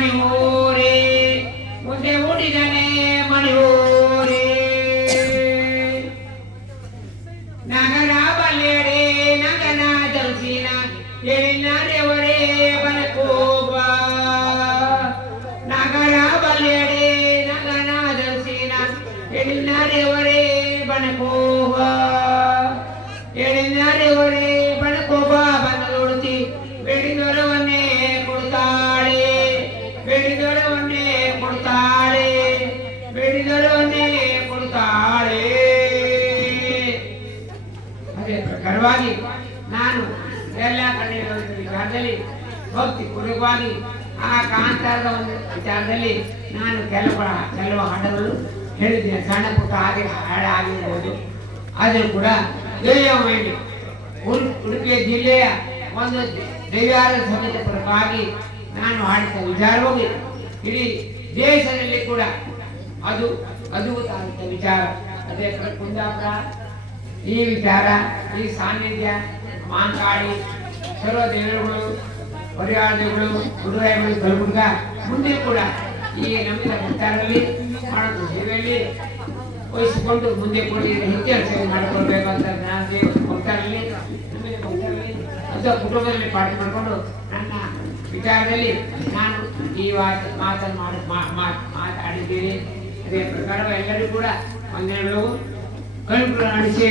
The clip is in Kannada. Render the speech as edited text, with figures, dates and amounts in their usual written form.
ಮಣಿ ಊರೇ ಮುಂದೆ ಹುಟ್ಟಿದನೆ ಮಣಿ ಊರೇ ನಗರ ಬಲ್ಲೆಡೆ ನಗನ ದರ್ಶಿನ ಎಳಿನಾಡೆವರೇ ಬನಕೋಬ ನಗರ ಬಲ್ಲೆಡೆ ನಗನ ದರ್ಶಿನ ಎಳಿನಾಡೆವರೇ ಬನಕೋಬ ಎಳಿನಾಡೆವರೇ ಬನಕೋಬ ಬನದೊಡತಿ ಬೆಳಿದೊರವನ್ನೇ ಕೊಡ್ತಾಳೆ ಬೆಳಿದೊರವನ್ನೇ ಕೊಡ್ತಾಳೆ ಬೆಳಿದೊರವನ್ನೇ ಕೊಡ್ತಾಳೆ. ಅದೇ ಪ್ರಕಾರವಾಗಿ ನಾನು ಎಲ್ಲ ಕಡೆಯ ವಿಚಾರದಲ್ಲಿ ಭಕ್ತಿ ಪೂರ್ವಕವಾಗಿ ಆ ಕಾಂತಾರದ ಒಂದು ವಿಚಾರದಲ್ಲಿ ನಾನು ಕೆಲವು ಹಾಡುಗಳು ಹೇಳಿದ್ದೇನೆ. ಸಣ್ಣ ಪುಟ್ಟ ಹಾಡಾಗಿರ್ಬೋದು. ಆದರೂ ಕೂಡ ದೇವಮೈಲಿ ಉಡುಪಿ ಜಿಲ್ಲೆಯ ಒಂದು ದೈವಾರಾಧನೆ ಸಮಿತಿ ಪರವಾಗಿ ನಾನು ಹಾಡಿದ ವಿಚಾರವಾಗಿ ಇಡೀ ದೇಶದಲ್ಲಿ ಕೂಡ ಅದು ಅದ್ಭುತ ವಿಚಾರ. ಅದೇ ಕುಂದಾಪುರ ಈ ವಿಚಾರ, ಈ ಸಾನ್ನಿಧ್ಯ, ಮಾಂಕಾಳಿ, ಸರ್ವ ದೇವರುಗಳು, ಪರಿವಾರ ದೇವರುಗಳು, ಗುರುರಾಯಗಳು, ಕಲಬುರ್ಗ ಮುಂದೆ ಕೂಡ ಈ ನಮ್ಮಿನ ವಿಚಾರದಲ್ಲಿ ಮಾಡೋದು ಸೇವೆಯಲ್ಲಿ ವಹಿಸಿಕೊಂಡು ಮುಂದೆ ಕೂಡ ಹೆಚ್ಚಿನ ಸೇವೆ ಮಾಡಿಕೊಳ್ಬೇಕು ಅಂತ ನಾನು ದೇವರು ಭಕ್ತರಲ್ಲಿ ಅಥವಾ ಕುಟುಂಬದಲ್ಲಿ ಪಾಠ ಮಾಡಿಕೊಂಡು ನನ್ನ ವಿಚಾರದಲ್ಲಿ ನಾನು ಈ ಮಾತನ್ನು ಮಾತಾಡಿದ್ದೇನೆ. ಅದೇ ಪ್ರಕಾರ ಎಲ್ಲರಿಗೂ ಕೂಡ ವಂದನೆಗಳು. ಕಲ್ಪುರ ನಡೆಸಿ